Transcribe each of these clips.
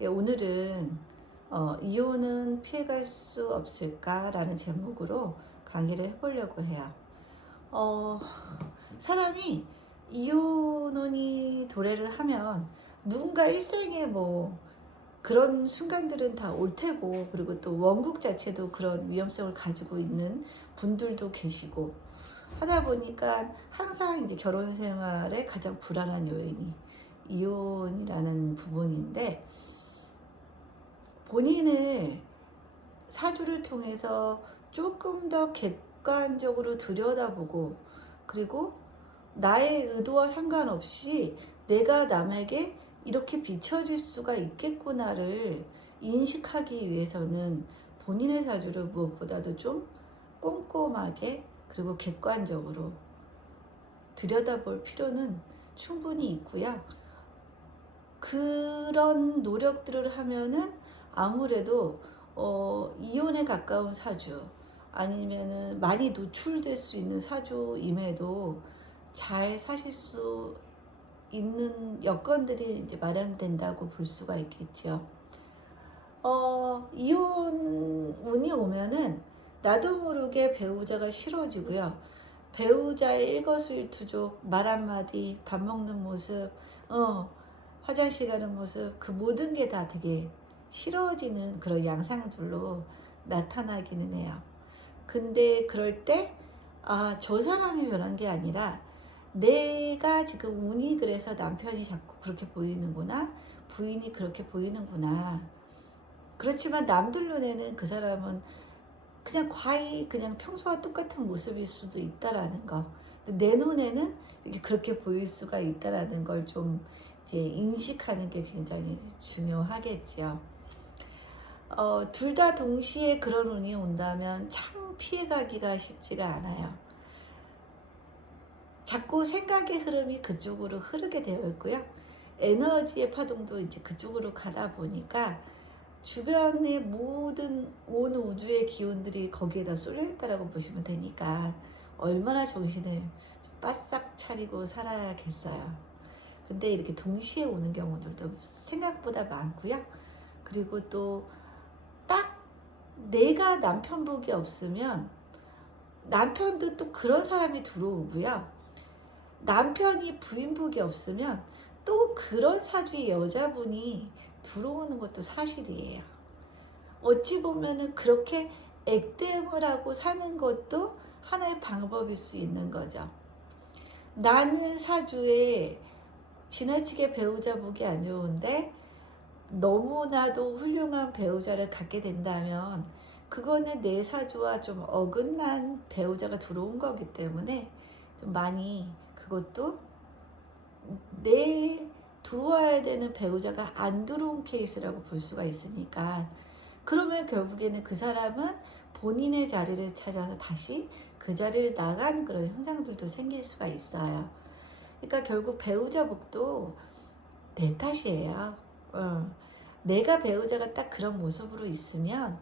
예, 오늘은 이혼은 피해갈 수 없을까라는 제목으로 강의를 해보려고 해요. 어, 사람이 이혼이 도래를 하면 누군가 일생에 뭐 그런 순간들은 다 올 테고, 그리고 또 원국 자체도 그런 위험성을 가지고 있는 분들도 계시고 하다 보니까 항상 이제 결혼 생활의 가장 불안한 요인이 이혼이라는 부분인데, 본인을 사주를 통해서 조금 더 객관적으로 들여다보고, 그리고 나의 의도와 상관없이 내가 남에게 이렇게 비춰질 수가 있겠구나를 인식하기 위해서는 본인의 사주를 무엇보다도 좀 꼼꼼하게 그리고 객관적으로 들여다볼 필요는 충분히 있고요. 그런 노력들을 하면은 아무래도 이혼에 가까운 사주, 아니면은 많이 노출될 수 있는 사주임에도 잘 사실 수 있는 여건들이 이제 마련된다고 볼 수가 있겠죠. 이혼 운이 오면은 나도 모르게 배우자가 싫어지고요. 배우자의 일거수일투족, 말 한마디, 밥 먹는 모습, 화장실 가는 모습, 그 모든 게 다 되게 싫어지는 그런 양상들로 나타나기는 해요. 근데 그럴 때, 저 사람이 변한 게 아니라 내가 지금 운이 그래서 남편이 자꾸 그렇게 보이는구나, 부인이 그렇게 보이는구나. 그렇지만 남들 눈에는 그 사람은 그냥 과히 그냥 평소와 똑같은 모습일 수도 있다라는 거. 내 눈에는 이렇게 그렇게 보일 수가 있다라는 걸 좀 이제 인식하는 게 굉장히 중요하겠지요. 둘 다 동시에 그런 운이 온다면 참 피해가기가 쉽지가 않아요. 자꾸 생각의 흐름이 그쪽으로 흐르게 되어 있고요. 에너지의 파동도 이제 그쪽으로 가다 보니까 주변의 모든 온 우주의 기운들이 거기에다 쏠려 있다라고 보시면 되니까 얼마나 정신을 바싹 차리고 살아야겠어요. 근데 이렇게 동시에 오는 경우들도 생각보다 많고요. 그리고 또 딱 내가 남편 복이 없으면 남편도 또 그런 사람이 들어오고요. 남편이 부인 복이 없으면 또 그런 사주의 여자분이 들어오는 것도 사실이에요. 어찌 보면은 그렇게 액땜을 하고 사는 것도 하나의 방법일 수 있는 거죠. 나는 사주에 지나치게 배우자 복이 안 좋은데 너무나도 훌륭한 배우자를 갖게 된다면 그거는 내 사주와 좀 어긋난 배우자가 들어온 거기 때문에 좀 많이 그것도 내 들어와야 되는 배우자가 안 들어온 케이스라고 볼 수가 있으니까, 그러면 결국에는 그 사람은 본인의 자리를 찾아서 다시 그 자리를 나가는 그런 현상들도 생길 수가 있어요. 그러니까 결국 배우자 복도 내 탓이에요. 내가 배우자가 딱 그런 모습으로 있으면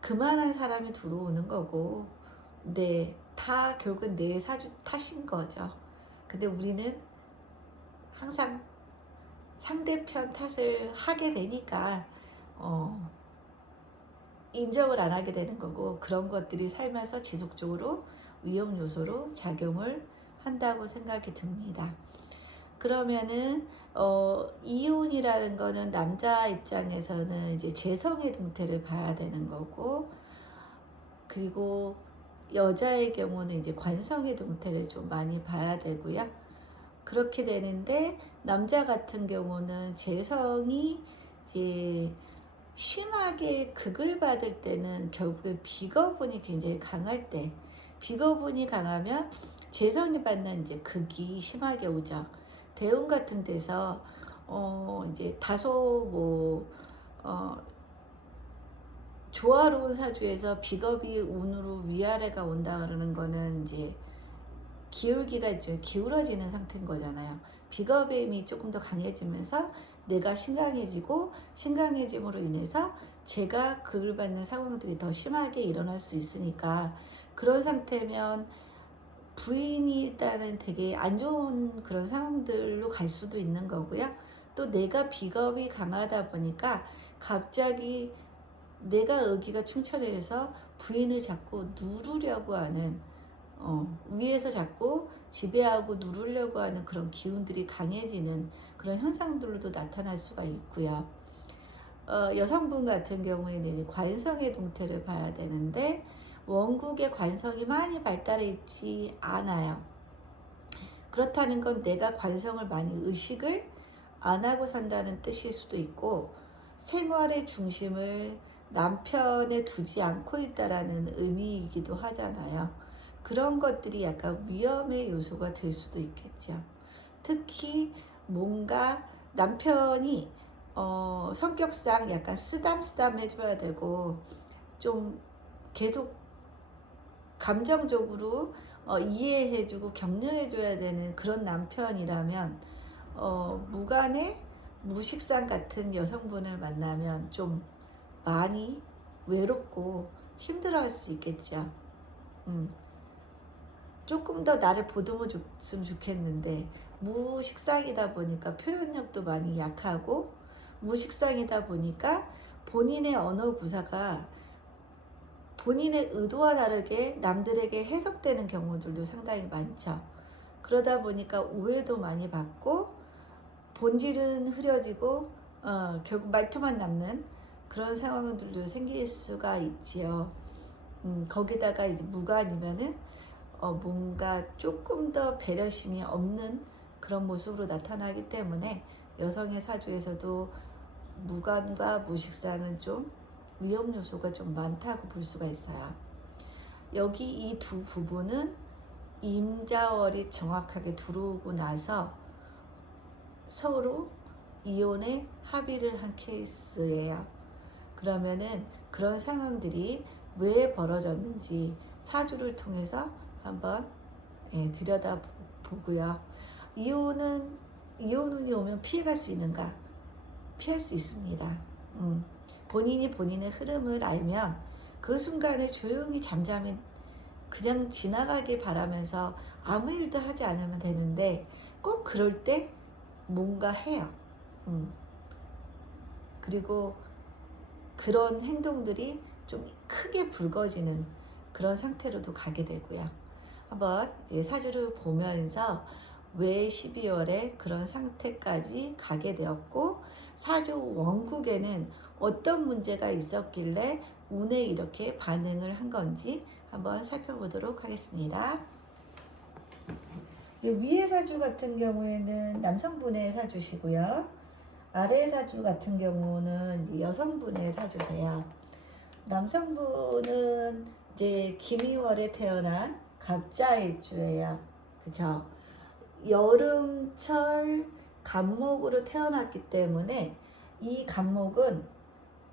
그만한 사람이 들어오는 거고, 다 결국 내 사주 탓인 거죠. 근데 우리는 항상 상대편 탓을 하게 되니까 어, 인정을 안 하게 되는 거고, 그런 것들이 살면서 지속적으로 위험 요소로 작용을 한다고 생각이 듭니다. 그러면은 이혼이라는 거는 남자 입장에서는 이제 재성의 동태를 봐야 되는 거고, 그리고 여자의 경우는 이제 관성의 동태를 좀 많이 봐야 되고요. 그렇게 되는데 남자 같은 경우는 재성이 이제 심하게 극을 받을 때는 결국에 비거분이 굉장히 강할 때, 비거분이 강하면 재성이 받는 이제 극이 심하게 오죠. 대운 같은 데서 이제 다소 조화로운 사주에서 비겁이 운으로 위아래가 온다 그러는 거는 이제 기울기가 있죠. 기울어지는 상태인 거잖아요. 비겁의 힘이 조금 더 강해지면서 내가 신강해지고, 신강해짐으로 인해서 제가 극을 받는 상황들이 더 심하게 일어날 수 있으니까, 그런 상태면 부인이 일단은 되게 안 좋은 그런 상황들로 갈 수도 있는 거고요. 또 내가 비겁이 강하다 보니까 갑자기 내가 의기가 충천해서 부인을 자꾸 누르려고 하는, 위에서 자꾸 지배하고 누르려고 하는 그런 기운들이 강해지는 그런 현상들도 나타날 수가 있고요. 여성분 같은 경우에는 관성의 동태를 봐야 되는데 원국의 관성이 많이 발달해 있지 않아요. 그렇다는 건 내가 관성을 많이 의식을 안 하고 산다는 뜻일 수도 있고, 생활의 중심을 남편에 두지 않고 있다라는 의미이기도 하잖아요. 그런 것들이 약간 위험의 요소가 될 수도 있겠죠. 특히 뭔가 남편이 성격상 약간 쓰담쓰담 해줘야 되고, 좀 계속 감정적으로 이해해주고 격려해줘야 되는 그런 남편이라면, 무간의 무식상 같은 여성분을 만나면 좀 많이 외롭고 힘들어할 수 있겠죠. 조금 더 나를 보듬어 줬으면 좋겠는데, 무식상이다 보니까 표현력도 많이 약하고, 무식상이다 보니까 본인의 언어 구사가 본인의 의도와 다르게 남들에게 해석되는 경우들도 상당히 많죠. 그러다 보니까 오해도 많이 받고, 본질은 흐려지고, 결국 말투만 남는 그런 상황들도 생길 수가 있지요. 거기다가 이제 무관이면은 뭔가 조금 더 배려심이 없는 그런 모습으로 나타나기 때문에 여성의 사주에서도 무관과 무식상은 좀 위험 요소가 좀 많다고 볼 수가 있어요. 여기 이 두 부분은 임자월이 정확하게 들어오고 나서 서로 이혼에 합의를 한 케이스예요. 그러면은 그런 상황들이 왜 벌어졌는지 사주를 통해서 한번 들여다보고요. 이혼운이 오면 피해갈 수 있는가? 피할 수 있습니다. 본인이 본인의 흐름을 알면 그 순간에 조용히 잠잠히 그냥 지나가길 바라면서 아무 일도 하지 않으면 되는데, 꼭 그럴 때 뭔가 해요. 그리고 그런 행동들이 좀 크게 붉어지는 그런 상태로도 가게 되고요. 한번 이제 사주를 보면서 왜 12월에 그런 상태까지 가게 되었고, 사주 원국에는 어떤 문제가 있었길래 운에 이렇게 반응을 한 건지 한번 살펴보도록 하겠습니다. 이제 위의 사주 같은 경우에는 남성분의 사주시고요. 아래 사주 같은 경우는 이제 여성분의 사주세요. 남성분은 이제 김이월에 태어난 갑자일주예요. 그죠? 여름철 간목으로 태어났기 때문에 이 간목은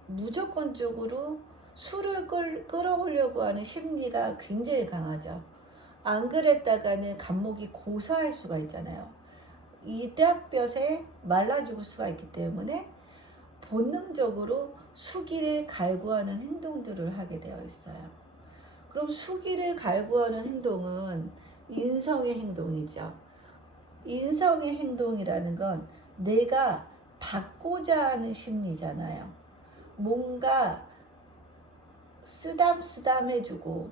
무조건적으로 술을 끌어오려고 하는 심리가 굉장히 강하죠. 안 그랬다가는 간목이 고사할 수가 있잖아요. 이 떼약볕에 말라 죽을 수가 있기 때문에 본능적으로 수기를 갈구하는 행동들을 하게 되어 있어요. 그럼 수기를 갈구하는 행동은 인성의 행동이죠. 인성의 행동이라는 건 내가 받고자 하는 심리잖아요. 뭔가 쓰담쓰담 해주고,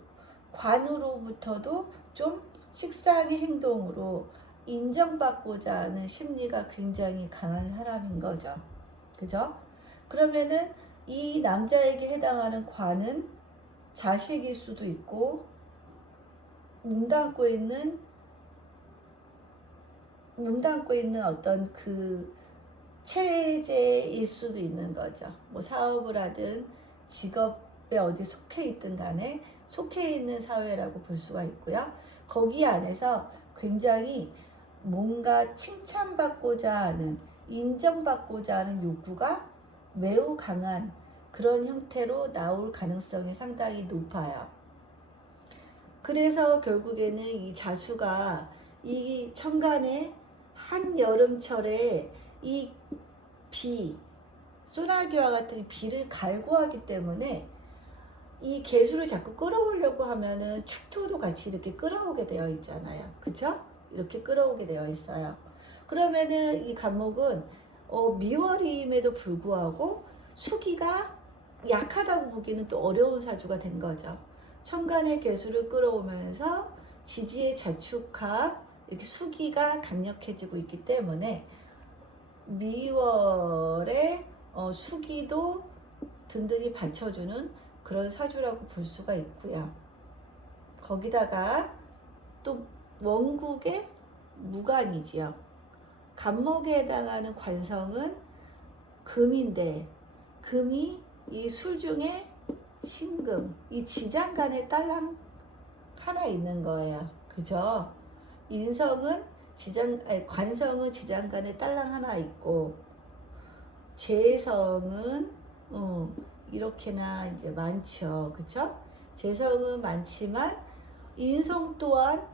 관으로부터도 좀 식상의 행동으로 인정받고자 하는 심리가 굉장히 강한 사람인 거죠. 그죠? 그러면은 이 남자에게 해당하는 관은 자식일 수도 있고, 몸담고 있는 어떤 그 체제일 수도 있는 거죠. 뭐 사업을 하든 직업에 어디 속해 있든 간에 속해 있는 사회라고 볼 수가 있고요. 거기 안에서 굉장히 뭔가 칭찬받고자 하는, 인정받고자 하는 욕구가 매우 강한 그런 형태로 나올 가능성이 상당히 높아요. 그래서 결국에는 이 자수가 이 천간에 한여름철에 이 비, 소나기와 같은 비를 갈구하기 때문에 이 개수를 자꾸 끌어오려고 하면은 축토도 같이 이렇게 끌어오게 되어 있잖아요. 그쵸? 이렇게 끌어오게 되어 있어요. 그러면은 이 간목은 미월임에도 불구하고 수기가 약하다고 보기는 또 어려운 사주가 된 거죠. 천간의 개수를 끌어오면서 지지의 자축합, 이렇게 수기가 강력해지고 있기 때문에 미월에 수기도 든든히 받쳐주는 그런 사주라고 볼 수가 있고요. 거기다가 또 원국의 무관이지요. 간목에 해당하는 관성은 금인데, 금이 이 술 중에 신금, 이 지장간에 딸랑 하나 있는 거예요. 그죠? 인성은 관성은 지장간에 딸랑 하나 있고, 재성은 이렇게나 이제 많죠. 그쵸? 재성은 많지만 인성 또한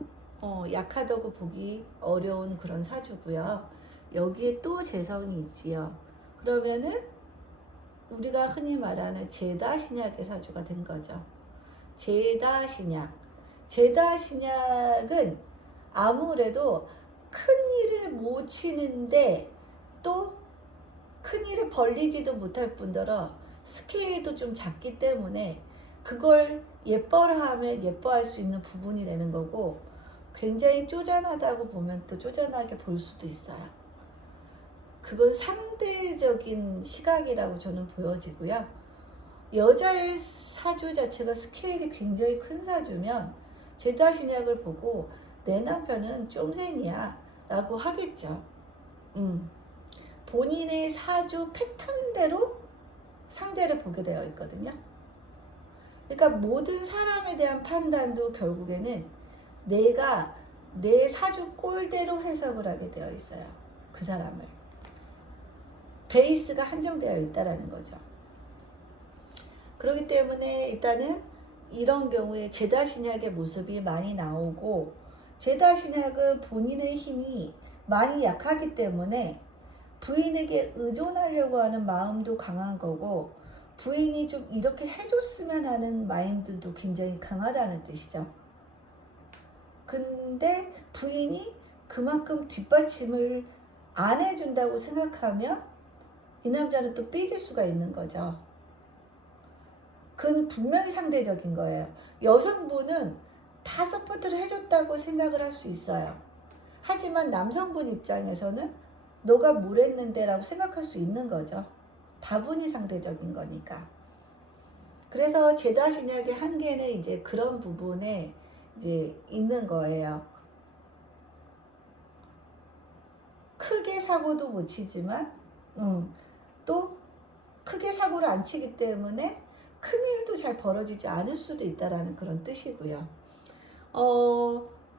약하다고 보기 어려운 그런 사주고요. 여기에 또 재성이 있지요. 그러면은 우리가 흔히 말하는 제다신약의 사주가 된 거죠. 제다신약. 제다신약은 아무래도 큰 일을 못 치는데 또 큰 일을 벌리지도 못할 뿐더러 스케일도 좀 작기 때문에 그걸 예뻐라 하면 예뻐할 수 있는 부분이 되는 거고, 굉장히 쪼잔하다고 보면 또 쪼잔하게 볼 수도 있어요. 그건 상대적인 시각이라고 저는 보여지고요. 여자의 사주 자체가 스케일이 굉장히 큰 사주면 제다신약을 보고 내 남편은 쫌생이야 라고 하겠죠. 본인의 사주 패턴대로 상대를 보게 되어 있거든요. 그러니까 모든 사람에 대한 판단도 결국에는 내가 내 사주 꼴대로 해석을 하게 되어 있어요. 그 사람을. 베이스가 한정되어 있다라는 거죠. 그렇기 때문에 일단은 이런 경우에 제다신약의 모습이 많이 나오고, 제다신약은 본인의 힘이 많이 약하기 때문에 부인에게 의존하려고 하는 마음도 강한 거고, 부인이 좀 이렇게 해줬으면 하는 마인드도 굉장히 강하다는 뜻이죠. 근데 부인이 그만큼 뒷받침을 안 해준다고 생각하면 이 남자는 또 삐질 수가 있는 거죠. 그건 분명히 상대적인 거예요. 여성분은 다 서포트를 해줬다고 생각을 할 수 있어요. 하지만 남성분 입장에서는 너가 뭘 했는데 라고 생각할 수 있는 거죠. 다분히 상대적인 거니까. 그래서 제다신약의 한계는 이제 그런 부분에 이제 있는 거예요. 크게 사고도 못 치지만 또 크게 사고를 안 치기 때문에 큰일도 잘 벌어지지 않을 수도 있다라는 그런 뜻이고요.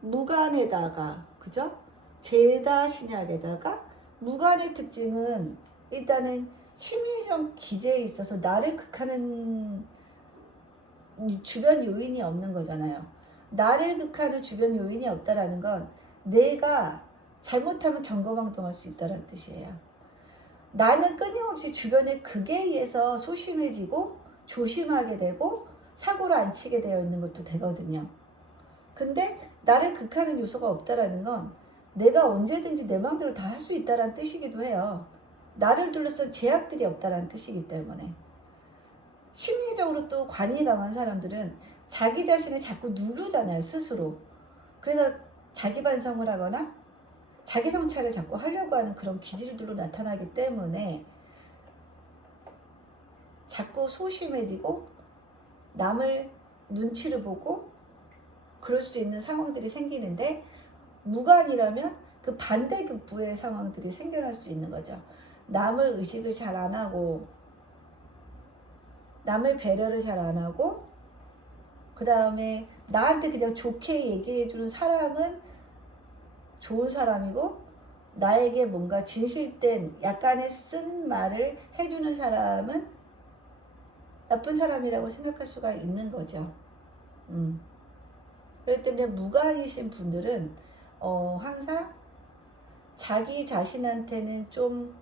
무간에다가, 그죠? 제다신약에다가 무간의 특징은 일단은 심리적 기제에 있어서 나를 극하는 주변 요인이 없는 거잖아요. 나를 극하는 주변 요인이 없다라는 건 내가 잘못하면 경거망동할 수 있다는 뜻이에요. 나는 끊임없이 주변의 극에 의해서 소심해지고 조심하게 되고 사고를 안 치게 되어 있는 것도 되거든요. 근데 나를 극하는 요소가 없다라는 건 내가 언제든지 내 마음대로 다 할 수 있다는 뜻이기도 해요. 나를 둘러싼 제약들이 없다는 뜻이기 때문에. 심리적으로 또 관이 강한 사람들은 자기 자신을 자꾸 누르잖아요, 스스로. 그래서 자기 반성을 하거나 자기 성찰을 자꾸 하려고 하는 그런 기질들로 나타나기 때문에 자꾸 소심해지고 남을 눈치를 보고 그럴 수 있는 상황들이 생기는데, 무관이라면 그 반대급부의 상황들이 생겨날 수 있는 거죠. 남을 의식을 잘 안 하고 남을 배려를 잘 안 하고, 그 다음에 나한테 그냥 좋게 얘기해주는 사람은 좋은 사람이고, 나에게 뭔가 진실된 약간의 쓴 말을 해주는 사람은 나쁜 사람이라고 생각할 수가 있는 거죠. 그렇기 때문에 무관이신 분들은 항상 자기 자신한테는 좀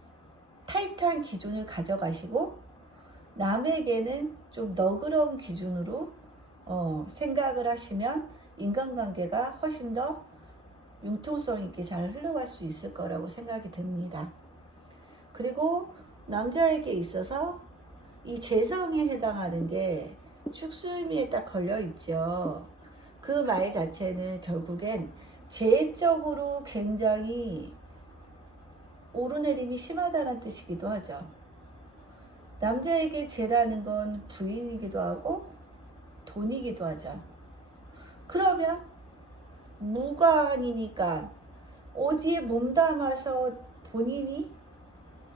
타이트한 기준을 가져가시고 남에게는 좀 너그러운 기준으로 생각을 하시면 인간관계가 훨씬 더 융통성 있게 잘 흘러갈 수 있을 거라고 생각이 듭니다. 그리고 남자에게 있어서 이 재성에 해당하는 게 축술미에 딱 걸려 있죠. 그 말 자체는 결국엔 재적으로 굉장히 오르내림이 심하다는 뜻이기도 하죠. 남자에게 재라는 건 부인이기도 하고 돈이기도 하죠. 그러면 무관이니까 어디에 몸담아서 본인이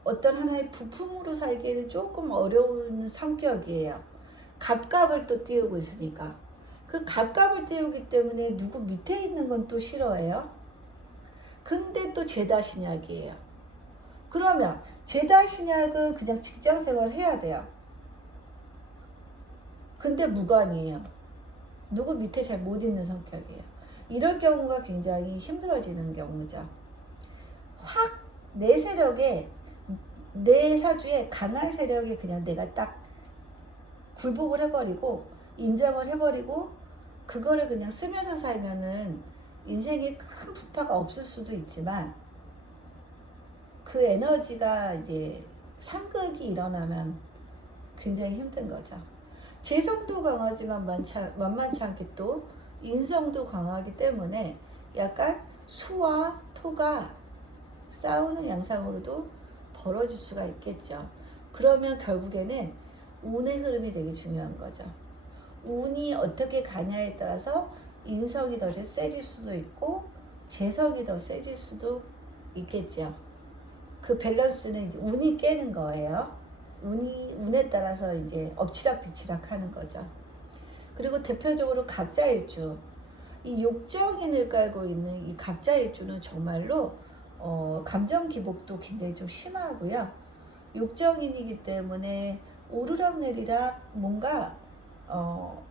어떤 하나의 부품으로 살기에는 조금 어려운 성격이에요. 갑갑을 또 띄우고 있으니까. 그 갑갑을 띄우기 때문에 누구 밑에 있는 건 또 싫어해요. 근데 또 제다신약이에요. 그러면 제다신약은 그냥 직장생활 해야 돼요. 근데 무관이에요. 누구 밑에 잘 못 있는 성격이에요. 이럴 경우가 굉장히 힘들어지는 경우죠. 확 내 세력에, 내 사주에 강한 세력에 그냥 내가 딱 굴복을 해버리고 인정을 해버리고 그거를 그냥 쓰면서 살면은 인생에 큰 부파가 없을 수도 있지만 그 에너지가 이제 상극이 일어나면 굉장히 힘든 거죠. 재성도 강하지만 만만치 않게 또 인성도 강하기 때문에 약간 수와 토가 싸우는 양상으로도 벌어질 수가 있겠죠. 그러면 결국에는 운의 흐름이 되게 중요한 거죠. 운이 어떻게 가냐에 따라서 인성이 더 세질 수도 있고 재성이 더 세질 수도 있겠죠. 그 밸런스는 이제 운이 깨는 거예요. 운에 따라서 이제 엎치락뒤치락 하는 거죠. 그리고 대표적으로 갑자일주. 이 욕정인을 깔고 있는 이 갑자일주는 정말로 감정 기복도 굉장히 좀 심하고요. 욕정인이기 때문에 오르락내리락 뭔가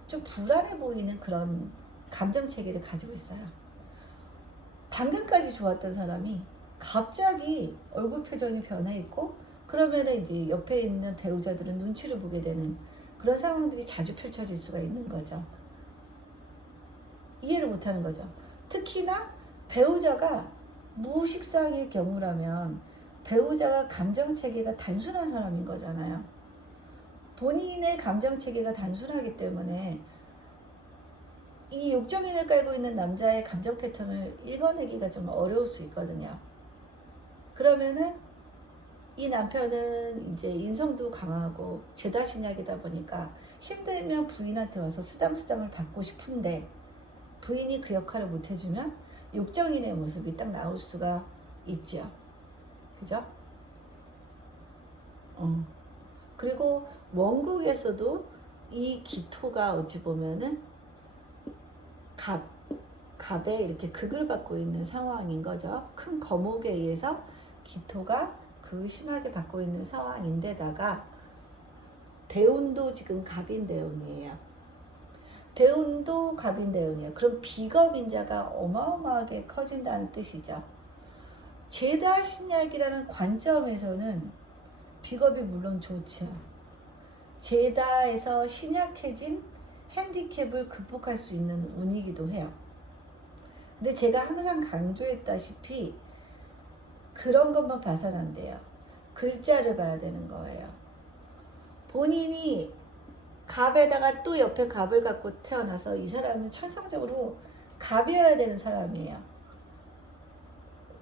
좀 불안해 보이는 그런 감정 체계를 가지고 있어요. 방금까지 좋았던 사람이 갑자기 얼굴 표정이 변해 있고 그러면은 이제 옆에 있는 배우자들은 눈치를 보게 되는 그런 상황들이 자주 펼쳐질 수가 있는 거죠. 이해를 못하는 거죠. 특히나 배우자가 무식상일 경우라면 배우자가 감정체계가 단순한 사람인 거잖아요. 본인의 감정체계가 단순하기 때문에 이 욕정인을 깔고 있는 남자의 감정 패턴을 읽어내기가 좀 어려울 수 있거든요. 그러면은 이 남편은 이제 인성도 강하고 제다신약이다 보니까 힘들면 부인한테 와서 쓰담쓰담을 받고 싶은데 부인이 그 역할을 못 해주면 욕정인의 모습이 딱 나올 수가 있죠. 그죠? 그리고 원국에서도 이 기토가 어찌 보면은 갑에 이렇게 극을 받고 있는 상황인 거죠. 큰 거목에 의해서 기토가 극을 심하게 받고 있는 상황인데다가 대운도 지금 갑인대운이에요. 대운도 갑인대운이에요. 그럼 비겁인자가 어마어마하게 커진다는 뜻이죠. 제다신약이라는 관점에서는 비겁이 물론 좋죠. 제다에서 신약해진 핸디캡을 극복할 수 있는 운이기도 해요. 근데 제가 항상 강조했다시피 그런 것만 봐서는 안 돼요. 글자를 봐야 되는 거예요. 본인이 갑에다가 또 옆에 갑을 갖고 태어나서 이 사람은 천성적으로 갑이어야 되는 사람이에요.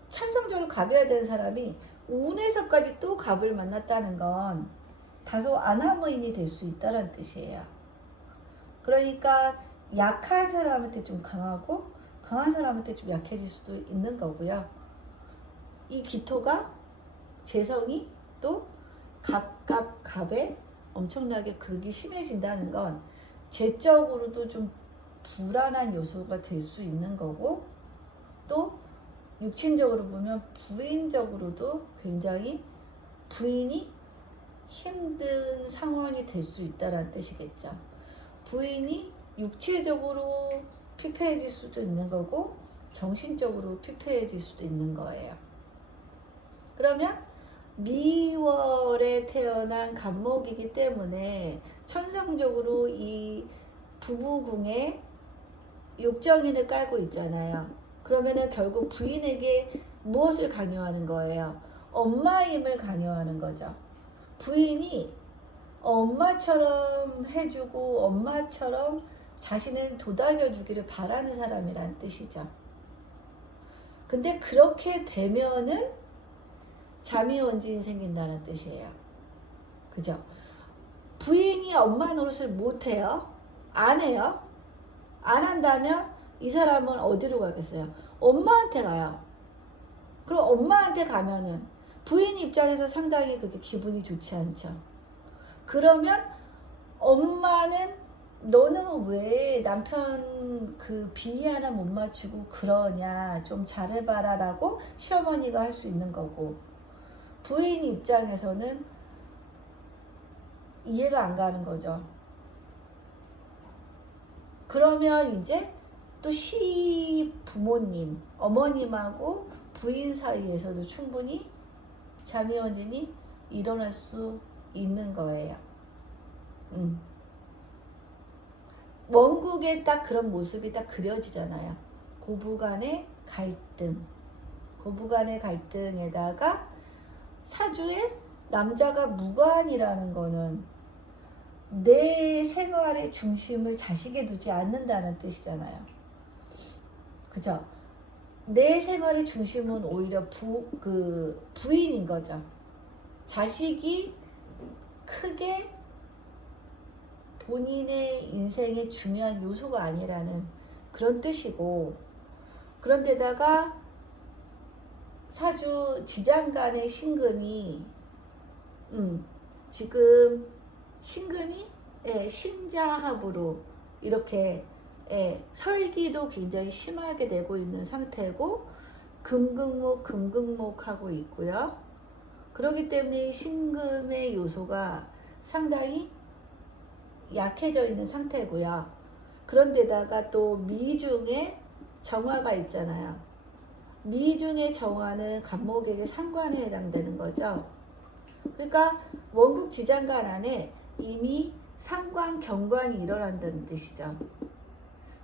천성적으로 갑이어야 되는 사람이 운에서까지 또 갑을 만났다는 건 다소 아나무인이 될 수 있다는 뜻이에요. 그러니까 약한 사람한테 좀 강하고 강한 사람한테 좀 약해질 수도 있는 거고요. 이 기토가 재성이 또 갑에 엄청나게 극이 심해진다는 건 재적으로도 좀 불안한 요소가 될 수 있는 거고 또 육친적으로 보면 부인적으로도 굉장히 부인이 힘든 상황이 될 수 있다는 뜻이겠죠. 부인이 육체적으로 피폐해질 수도 있는 거고 정신적으로 피폐해질 수도 있는 거예요. 그러면 미월에 태어난 갑목이기 때문에 천성적으로 이 부부궁에 욕정인을 깔고 있잖아요. 그러면은 결국 부인에게 무엇을 강요하는 거예요? 엄마임을 강요하는 거죠. 부인이 엄마처럼 해주고 엄마처럼 자신을 도닥여주기를 바라는 사람이란 뜻이죠. 근데 그렇게 되면은 자미원진이 생긴다는 뜻이에요. 그죠? 부인이 엄마 노릇을 못해요. 안 해요. 안 한다면 이 사람은 어디로 가겠어요? 엄마한테 가요. 그럼 엄마한테 가면은 부인 입장에서 상당히 그게 기분이 좋지 않죠. 그러면 엄마는 너는 왜 남편 그 비위 하나 못 맞추고 그러냐, 좀 잘해봐라 라고 시어머니가 할 수 있는 거고, 부인 입장에서는 이해가 안 가는 거죠. 그러면 이제 또 시부모님, 어머님하고 부인 사이에서도 충분히 자미원진이 일어날 수 있는 거예요. 원국에 딱 그런 모습이 딱 그려지잖아요. 고부간의 갈등. 고부간의 갈등에다가 사주에 남자가 무관이라는 거는 내 생활의 중심을 자식에 두지 않는다는 뜻이잖아요. 그죠? 내 생활의 중심은 오히려 부인인 거죠. 자식이 크게 본인의 인생의 중요한 요소가 아니라는 그런 뜻이고, 그런데다가 사주 지장간의 신금이 지금 신금이 신자합으로 이렇게 설기도 굉장히 심하게 되고 있는 상태고, 금극목 금극목하고 있고요. 그렇기 때문에 신금의 요소가 상당히 약해져 있는 상태고요. 그런데다가 또 미중에 정화가 있잖아요. 미중의 정화는 간목에게 상관에 해당되는 거죠. 그러니까 원국 지장간 안에 이미 상관 경관이 일어난다는 뜻이죠.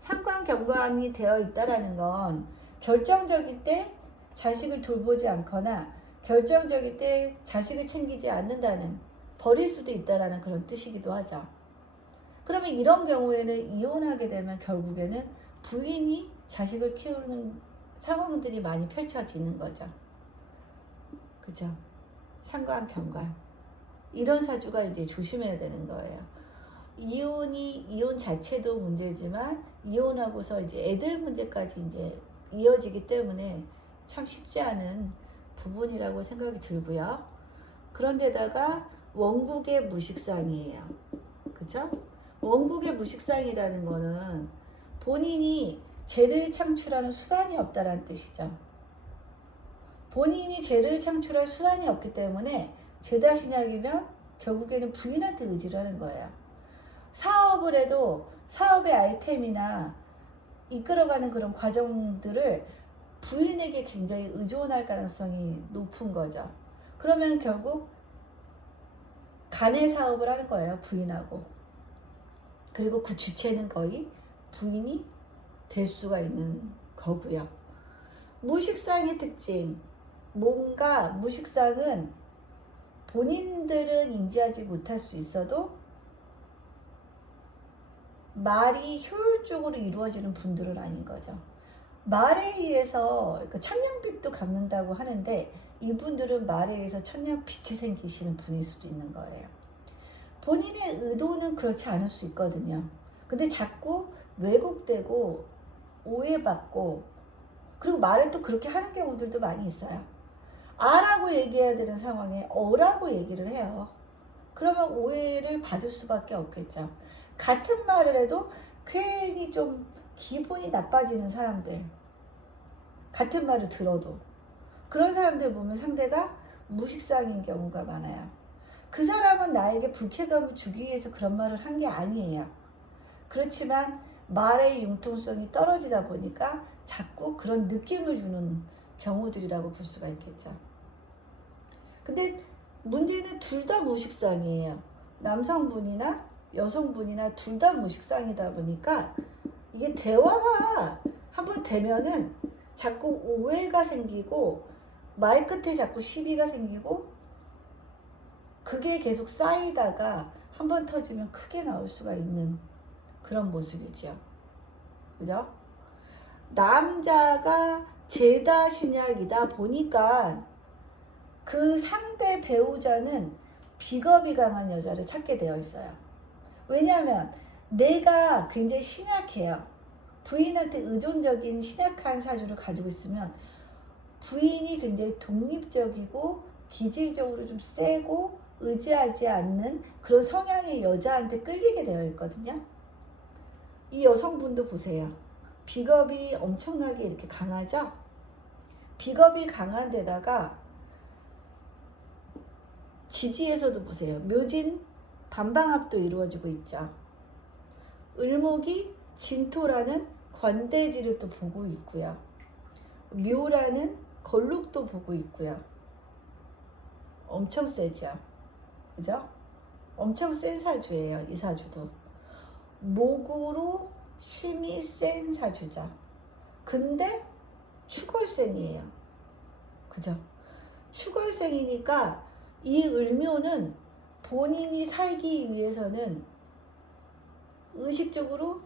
상관 경관이 되어 있다라는 건 결정적일 때 자식을 돌보지 않거나 결정적일 때 자식을 챙기지 않는다는, 버릴 수도 있다라는 그런 뜻이기도 하죠. 그러면 이런 경우에는 이혼하게 되면 결국에는 부인이 자식을 키우는 상황들이 많이 펼쳐지는 거죠. 그죠? 상관 경관. 이런 사주가 이제 조심해야 되는 거예요. 이혼 자체도 문제지만 이혼하고서 이제 애들 문제까지 이제 이어지기 때문에 참 쉽지 않은 부분이라고 생각이 들고요. 그런데다가 원국의 무식상이에요. 그죠? 원국의 무식상이라는 거는 본인이 죄를 창출하는 수단이 없다는 뜻이죠. 본인이 죄를 창출할 수단이 없기 때문에 죄다 신약이면 결국에는 부인한테 의지를 하는 거예요. 사업을 해도 사업의 아이템이나 이끌어가는 그런 과정들을 부인에게 굉장히 의존할 가능성이 높은 거죠. 그러면 결국 간의 사업을 하는 거예요, 부인하고. 그리고 그 주체는 거의 부인이 될 수가 있는 거고요. 무식상의 특징, 뭔가 무식상은 본인들은 인지하지 못할 수 있어도 말이 효율적으로 이루어지는 분들은 아닌 거죠. 말에 의해서 천냥빚도 갚는다고 하는데 이분들은 말에 의해서 천냥빚이 생기시는 분일 수도 있는 거예요. 본인의 의도는 그렇지 않을 수 있거든요. 근데 자꾸 왜곡되고 오해받고, 그리고 말을 또 그렇게 하는 경우들도 많이 있어요. 아라고 얘기해야 되는 상황에 어라고 얘기를 해요. 그러면 오해를 받을 수밖에 없겠죠. 같은 말을 해도 괜히 좀 기분이 나빠지는 사람들, 같은 말을 들어도 그런 사람들 보면 상대가 무식상인 경우가 많아요. 그 사람은 나에게 불쾌감을 주기 위해서 그런 말을 한 게 아니에요. 그렇지만 말의 융통성이 떨어지다 보니까 자꾸 그런 느낌을 주는 경우들이라고 볼 수가 있겠죠. 근데 문제는 둘 다 무식상이에요. 남성분이나 여성분이나 둘 다 무식상이다 보니까 이게 대화가 한번 되면은 자꾸 오해가 생기고 말 끝에 자꾸 시비가 생기고 그게 계속 쌓이다가 한 번 터지면 크게 나올 수가 있는 그런 모습이죠. 그죠? 남자가 제다 신약이다 보니까 그 상대 배우자는 비겁이 강한 여자를 찾게 되어 있어요. 왜냐하면 내가 굉장히 신약해요. 부인한테 의존적인 신약한 사주를 가지고 있으면 부인이 굉장히 독립적이고 기질적으로 좀 세고 의지하지 않는 그런 성향의 여자한테 끌리게 되어 있거든요. 이 여성분도 보세요. 비겁이 엄청나게 이렇게 강하죠? 비겁이 강한 데다가 지지에서도 보세요. 묘진 반방합도 이루어지고 있죠. 을목이 진토라는 관대지를 또 보고 있고요. 묘라는 걸룩도 보고 있고요. 엄청 세죠. 그죠? 엄청 센 사주예요. 이 사주도. 목으로 힘이 센 사주죠. 근데 축월생이에요. 그죠? 축월생이니까 이 을묘는 본인이 살기 위해서는 의식적으로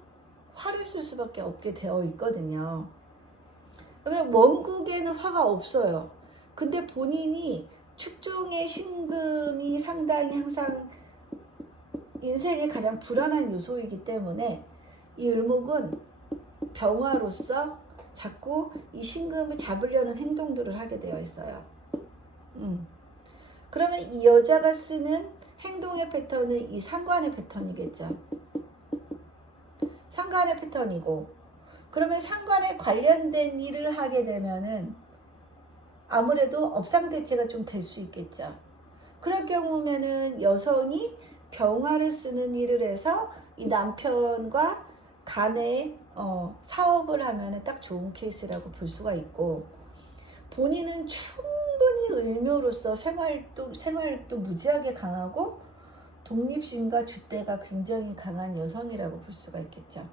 화를 쓸 수밖에 없게 되어 있거든요. 그러면 원국에는 화가 없어요. 근데 본인이 축중의 신금이 상당히 항상 인생의 가장 불안한 요소이기 때문에 이 을목은 병화로서 자꾸 이 신금을 잡으려는 행동들을 하게 되어 있어요. 그러면 이 여자가 쓰는 행동의 패턴은 이 상관의 패턴이겠죠. 상관의 패턴이고, 그러면 상관에 관련된 일을 하게 되면은 아무래도 업상대체가 좀 될 수 있겠죠. 그럴 경우면은 여성이 병화를 쓰는 일을 해서 이 남편과 간에 사업을 하면 딱 좋은 케이스라고 볼 수가 있고, 본인은 충분히 을묘로서 생활도 무지하게 강하고 독립심과 줏대가 굉장히 강한 여성이라고 볼 수가 있겠죠.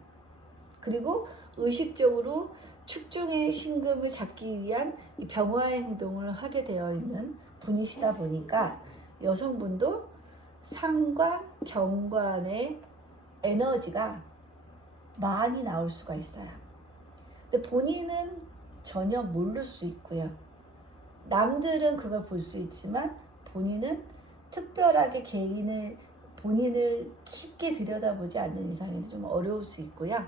그리고 의식적으로 축중의 신금을 잡기 위한 이 병화의 행동을 하게 되어 있는 분이시다 보니까 여성분도 상관, 경관의 에너지가 많이 나올 수가 있어요. 근데 본인은 전혀 모를 수 있고요. 남들은 그걸 볼 수 있지만 본인은 특별하게 본인을 깊게 들여다보지 않는 이상은 좀 어려울 수 있고요.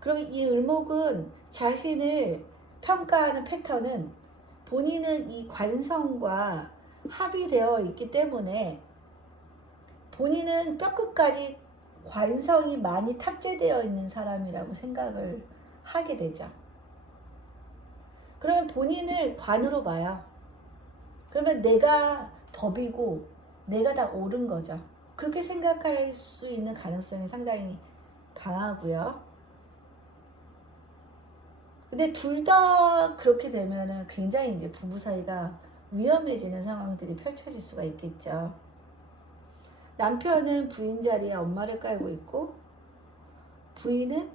그러면 이 을목은 자신을 평가하는 패턴은 본인은 이 관성과 합의되어 있기 때문에 본인은 뼈끝까지 관성이 많이 탑재되어 있는 사람이라고 생각을 하게 되죠. 그러면 본인을 관으로 봐요. 그러면 내가 법이고 내가 다 옳은 거죠. 그렇게 생각할 수 있는 가능성이 상당히 강하고요. 근데 둘 다 그렇게 되면은 굉장히 이제 부부 사이가 위험해지는 상황들이 펼쳐질 수가 있겠죠. 남편은 부인 자리에 엄마를 깔고 있고, 부인은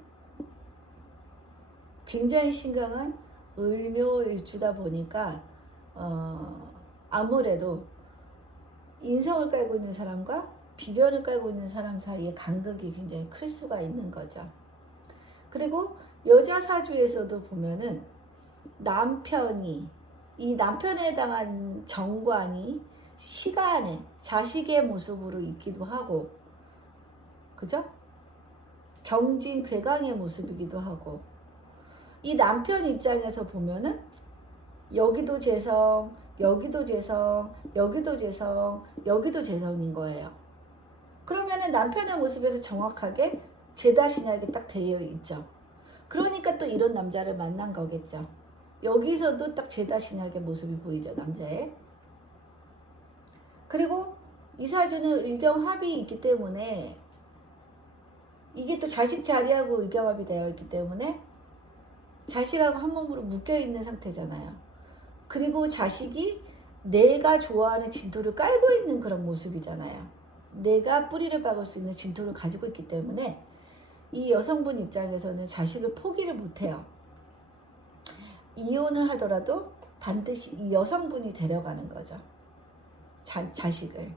굉장히 심각한 을묘일주다 보니까 아무래도 인성을 깔고 있는 사람과 비견을 깔고 있는 사람 사이의 간극이 굉장히 클 수가 있는 거죠. 그리고 여자 사주에서도 보면은 이 남편에 해당한 정관이 시간에 자식의 모습으로 있기도 하고, 그죠? 경진 괴강의 모습이기도 하고, 이 남편 입장에서 보면은 여기도 재성, 여기도 재성, 여기도 재성, 여기도 재성인 거예요. 그러면은 남편의 모습에서 정확하게 제다신약이 딱 되어 있죠. 그러니까 또 이런 남자를 만난 거겠죠. 여기서도 딱 제다신약의 모습이 보이죠, 남자의. 그리고 이 사주는 을경합이 있기 때문에 이게 또 자식 자리하고 을경합이 되어 있기 때문에 자식하고 한 몸으로 묶여 있는 상태잖아요. 그리고 자식이 내가 좋아하는 진토를 깔고 있는 그런 모습이잖아요. 내가 뿌리를 박을 수 있는 진토를 가지고 있기 때문에 이 여성분 입장에서는 자식을 포기를 못해요. 이혼을 하더라도 반드시 이 여성분이 데려가는 거죠. 자식을.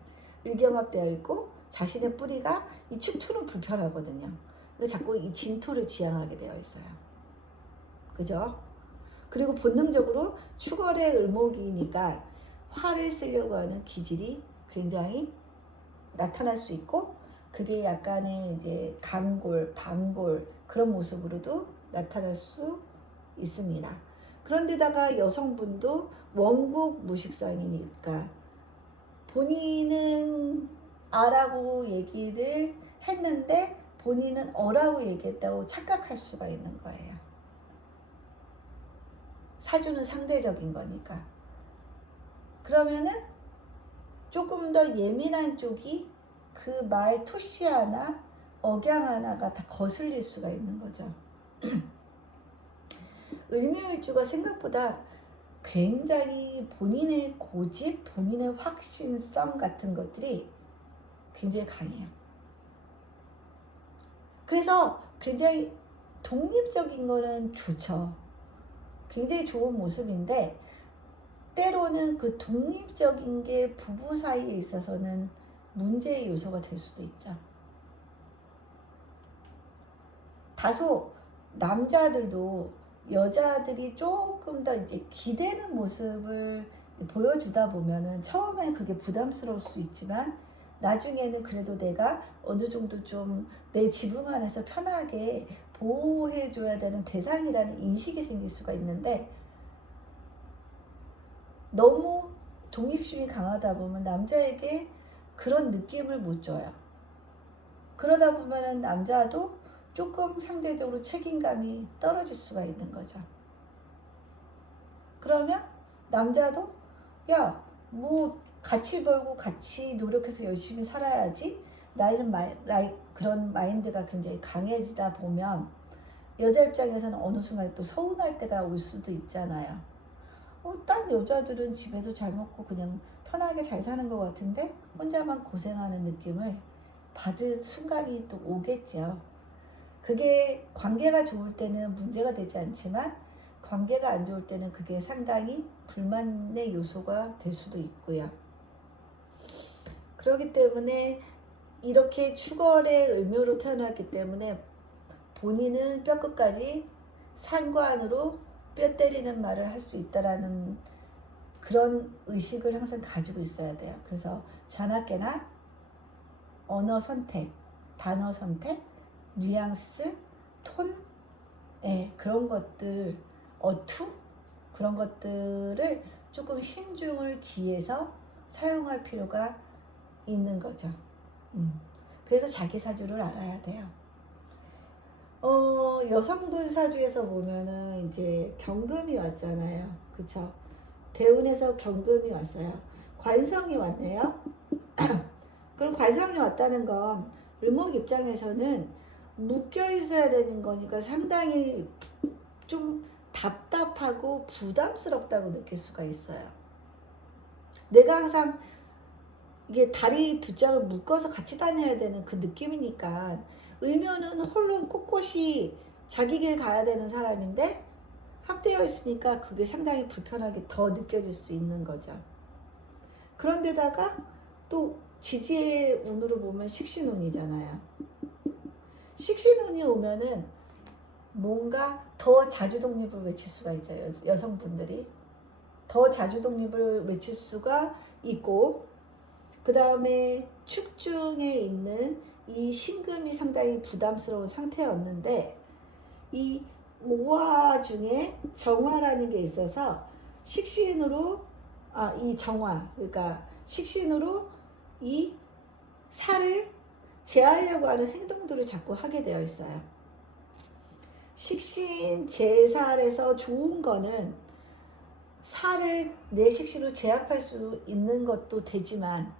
일경합되어 있고 자신의 뿌리가 이 축토는 불편하거든요. 그래서 자꾸 이 진토를 지향하게 되어 있어요. 그죠? 그리고 본능적으로 축월의 을목이니까 화를 쓰려고 하는 기질이 굉장히 나타날 수 있고, 그게 약간의 이제 강골, 반골 그런 모습으로도 나타날 수 있습니다. 그런데다가 여성분도 원국 무식상이니까 본인은 아라고 얘기를 했는데 본인은 어라고 얘기했다고 착각할 수가 있는 거예요. 사주는 상대적인 거니까. 그러면은 조금 더 예민한 쪽이 그 말 토시 하나, 억양 하나가 다 거슬릴 수가 있는 거죠. 을묘일주가 생각보다 굉장히 본인의 고집, 본인의 확신성 같은 것들이 굉장히 강해요. 그래서 굉장히 독립적인 거는 좋죠. 굉장히 좋은 모습인데 때로는 그 독립적인 게 부부 사이에 있어서는 문제의 요소가 될 수도 있죠. 다소 남자들도 여자들이 조금 더 이제 기대는 모습을 보여주다 보면은 처음엔 그게 부담스러울 수 있지만 나중에는 그래도 내가 어느 정도 좀 내 지붕 안에서 편하게 보호해줘야 되는 대상이라는 인식이 생길 수가 있는데, 너무 독립심이 강하다 보면 남자에게 그런 느낌을 못 줘요. 그러다 보면은 남자도 조금 상대적으로 책임감이 떨어질 수가 있는 거죠. 그러면 남자도 야, 뭐 같이 벌고 같이 노력해서 열심히 살아야지 그런 마인드가 굉장히 강해지다 보면 여자 입장에서는 어느 순간 또 서운할 때가 올 수도 있잖아요. 딴 여자들은 집에서 잘 먹고 그냥 편하게 잘 사는 것 같은데 혼자만 고생하는 느낌을 받을 순간이 또 오겠죠. 그게 관계가 좋을 때는 문제가 되지 않지만 관계가 안 좋을 때는 그게 상당히 불만의 요소가 될 수도 있고요. 그렇기 때문에 이렇게 축월의 을묘로 태어났기 때문에 본인은 뼈끝까지 상관으로 뼈 때리는 말을 할 수 있다라는 그런 의식을 항상 가지고 있어야 돼요. 그래서 자나깨나 언어 선택, 단어 선택, 뉘앙스, 톤, 그런 것들, 어투 그런 것들을 조금 신중을 기해서 사용할 필요가 있는 거죠. 그래서 자기 사주를 알아야 돼요. 여성분 사주에서 보면은 이제 경금이 왔잖아요. 그쵸? 대운에서 경금이 왔어요. 관성이 왔네요. 그럼 관성이 왔다는 건 을목 입장에서는 묶여 있어야 되는 거니까 상당히 좀 답답하고 부담스럽다고 느낄 수가 있어요. 내가 항상 이게 다리 두 짝을 묶어서 같이 다녀야 되는 그 느낌이니까, 을묘는 홀로 꼿꼿이 자기 길 가야 되는 사람인데 합되어 있으니까 그게 상당히 불편하게 더 느껴질 수 있는 거죠. 그런데다가 또 지지의 운으로 보면 식신운이잖아요. 식신운이 오면은 뭔가 더 자주 독립을 외칠 수가 있죠. 여성분들이 더 자주 독립을 외칠 수가 있고, 그 다음에 축중에 있는 이 신금이 상당히 부담스러운 상태였는데 이 오화 중에 정화라는 게 있어서 식신으로 이 정화, 그러니까 식신으로 이 살을 제하려고 하는 행동들을 자꾸 하게 되어 있어요. 식신 제살에서 좋은 거는 살을 내 식신으로 제압할 수 있는 것도 되지만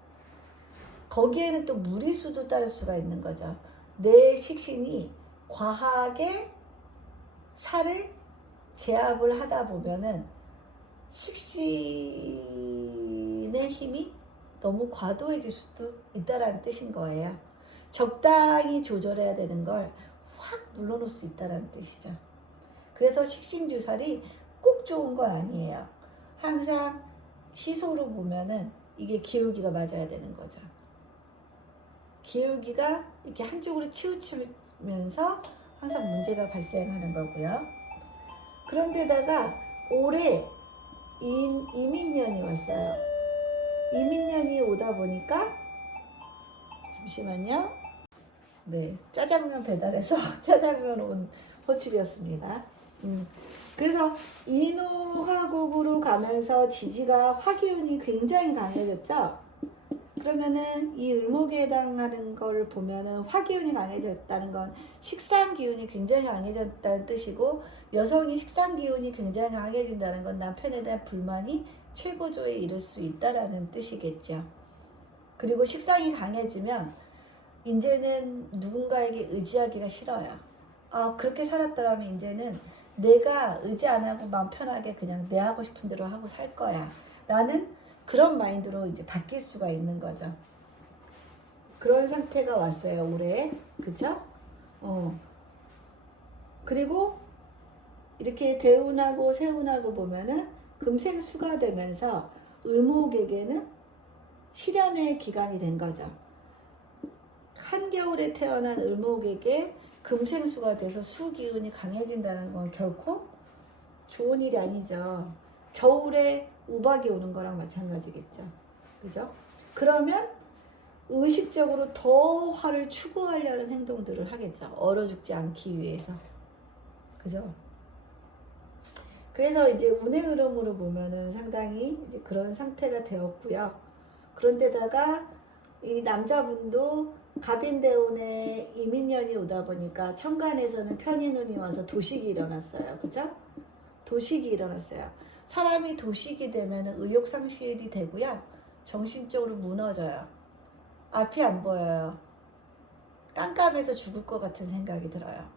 거기에는 또 무리수도 따를 수가 있는 거죠. 내 식신이 과하게 살을 제압을 하다 보면은 식신의 힘이 너무 과도해질 수도 있다라는 뜻인 거예요. 적당히 조절해야 되는 걸 확 눌러놓을 수 있다라는 뜻이죠. 그래서 식신주살이 꼭 좋은 건 아니에요. 항상 시소로 보면은 이게 기울기가 맞아야 되는 거죠. 기울기가 이렇게 한쪽으로 치우치면서 항상 문제가 발생하는 거고요. 그런데다가 올해 이민년이 왔어요. 이민년이 오다 보니까 잠시만요. 네, 짜장면 배달해서 짜장면 온 호출이었습니다. 그래서 인호화국으로 가면서 지지가 화기운이 굉장히 강해졌죠. 그러면은 이 을목에 해당하는 걸 보면은 화기운이 강해졌다는 건 식상 기운이 굉장히 강해졌다는 뜻이고, 여성이 식상 기운이 굉장히 강해진다는 건 남편에 대한 불만이 최고조에 이를 수 있다라는 뜻이겠죠. 그리고 식상이 강해지면 이제는 누군가에게 의지하기가 싫어요. 아, 그렇게 살았더라면 이제는 내가 의지 안 하고 마음 편하게 그냥 내 하고 싶은 대로 하고 살 거야 라는 그런 마인드로 이제 바뀔 수가 있는 거죠. 그런 상태가 왔어요, 올해. 그죠? 그리고 이렇게 대운하고 세운하고 보면은 금생수가 되면서 을목에게는 실현의 기간이 된 거죠. 한겨울에 태어난 을목에게 금생수가 돼서 수기운이 강해진다는 건 결코 좋은 일이 아니죠. 겨울에 우박이 오는 거랑 마찬가지겠죠. 그죠? 그러면 의식적으로 더 화를 추구하려는 행동들을 하겠죠. 얼어 죽지 않기 위해서. 그죠? 그래서 이제 운의 흐름으로 보면은 상당히 이제 그런 상태가 되었고요. 그런데다가 이 남자분도 갑인대운에 이민년이 오다 보니까 천간에서는 편인운이 와서 도식이 일어났어요. 그죠? 도식이 일어났어요. 사람이 도식이 되면 의욕 상실이 되고요. 정신적으로 무너져요. 앞이 안 보여요. 깜깜해서 죽을 것 같은 생각이 들어요.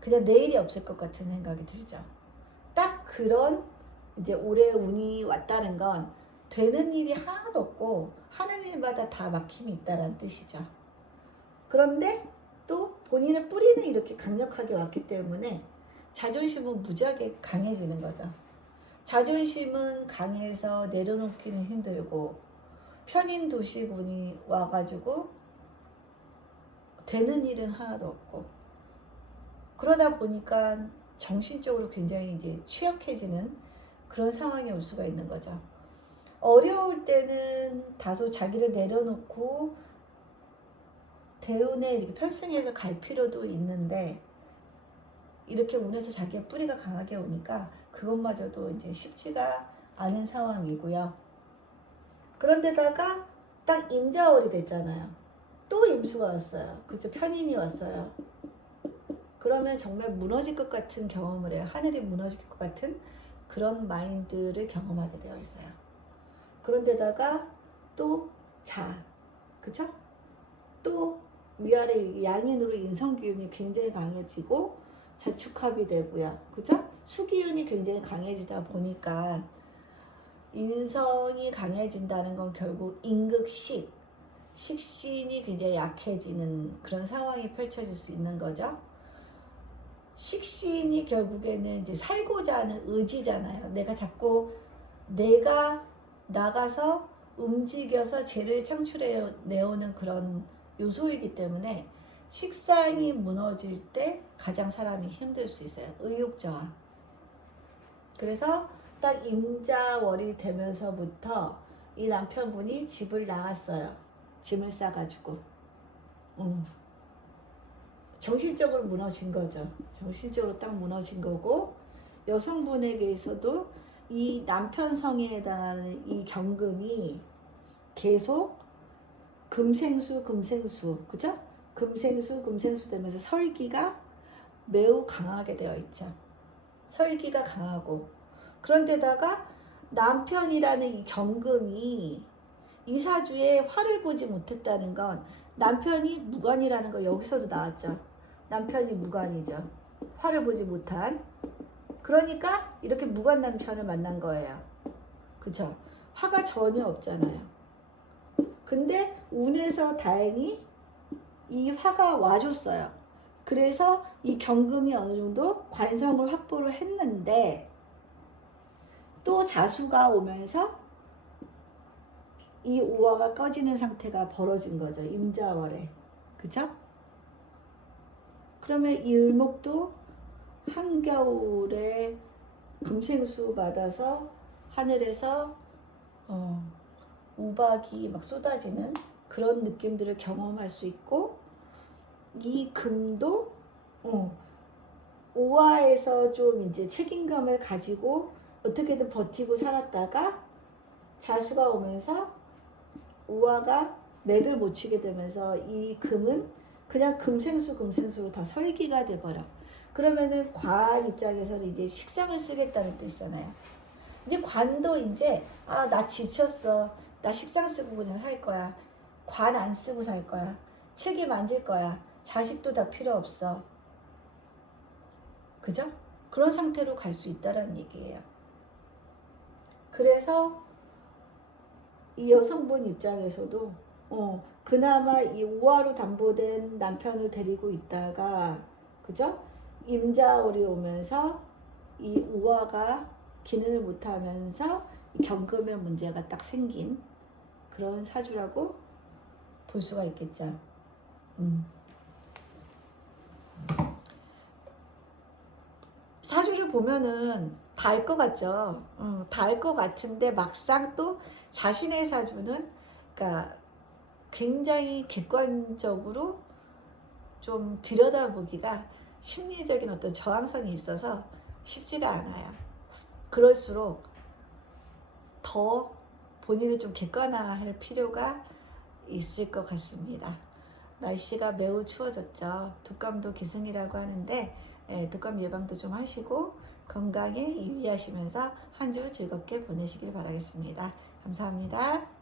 그냥 내일이 없을 것 같은 생각이 들죠. 딱 그런 이제 올해 운이 왔다는 건 되는 일이 하나도 없고 하는 일마다 다 막힘이 있다는 뜻이죠. 그런데 또 본인의 뿌리는 이렇게 강력하게 왔기 때문에 자존심은 무지하게 강해지는 거죠. 자존심은 강해서 내려놓기는 힘들고 편인 도시군이 와가지고 되는 일은 하나도 없고 그러다 보니까 정신적으로 굉장히 이제 취약해지는 그런 상황이 올 수가 있는 거죠. 어려울 때는 다소 자기를 내려놓고 대운에 이렇게 편승해서 갈 필요도 있는데 이렇게 운에서 자기의 뿌리가 강하게 오니까 그것마저도 이제 쉽지가 않은 상황이고요. 그런데다가 딱 임자월이 됐잖아요. 또 임수가 왔어요. 그죠? 편인이 왔어요. 그러면 정말 무너질 것 같은 경험을 해요. 하늘이 무너질 것 같은 그런 마인드를 경험하게 되어 있어요. 그런데다가 또 그쵸? 또 위아래 양인으로 인성기운이 굉장히 강해지고 자축합이 되고요. 그죠? 수기운이 굉장히 강해지다 보니까 인성이 강해진다는 건 결국 임극식, 식신이 굉장히 약해지는 그런 상황이 펼쳐질 수 있는 거죠. 식신이 결국에는 이제 살고자 하는 의지잖아요. 내가 자꾸 내가 나가서 움직여서 죄를 창출해 내오는 그런 요소이기 때문에 식상이 무너질 때 가장 사람이 힘들 수 있어요. 의욕저하. 그래서 딱 임자월이 되면서부터 이 남편분이 집을 나갔어요. 짐을 싸가지고. 정신적으로 무너진 거죠. 정신적으로 딱 무너진 거고, 여성분에게서도 이 남편 성에 해당하는 이 경금이 계속 금생수, 그죠? 금생수 되면서 설기가 매우 강하게 되어 있죠. 설기가 강하고, 그런데다가 남편이라는 이 경금이 이 사주에 화를 보지 못했다는 건 남편이 무관이라는 거 여기서도 나왔죠. 남편이 무관이죠. 화를 보지 못한. 그러니까 이렇게 무관 남편을 만난 거예요. 그쵸? 화가 전혀 없잖아요. 근데 운에서 다행히 이 화가 와줬어요. 그래서 이 경금이 어느 정도 관성을 확보를 했는데 또 자수가 오면서 이 오화가 꺼지는 상태가 벌어진 거죠. 임자월에. 그죠? 그러면 이 을목도 한겨울에 금생수 받아서 하늘에서 우박이 막 쏟아지는 그런 느낌들을 경험할 수 있고, 이 금도 오화에서 좀 이제 책임감을 가지고 어떻게든 버티고 살았다가 자수가 오면서 오화가 맥을 못 치게 되면서 이 금은 그냥 금생수로 다 설기가 돼버려. 그러면은 관 입장에서는 이제 식상을 쓰겠다는 뜻이잖아요. 이제 관도 이제 나 지쳤어. 나 식상 쓰고 그냥 살 거야. 관 안 쓰고 살 거야. 책임 안 질 거야. 자식도 다 필요 없어. 그죠? 그런 상태로 갈 수 있다는 얘기예요. 그래서 이 여성분 입장에서도 그나마 이 우화로 담보된 남편을 데리고 있다가, 그죠? 임자월이 오면서 이 우화가 기능을 못하면서 경금의 문제가 딱 생긴 그런 사주라고 볼 수가 있겠죠. 사주를 보면은 다 알 것 같죠. 다 알 것 같은데 막상 또 자신의 사주는, 그러니까 굉장히 객관적으로 좀 들여다보기가 심리적인 어떤 저항성이 있어서 쉽지가 않아요. 그럴수록 더 본인을 좀 객관화할 필요가 있을 것 같습니다. 날씨가 매우 추워졌죠. 독감도 기승이라고 하는데 독감 예방도 좀 하시고 건강에 유의하시면서 한 주 즐겁게 보내시길 바라겠습니다. 감사합니다.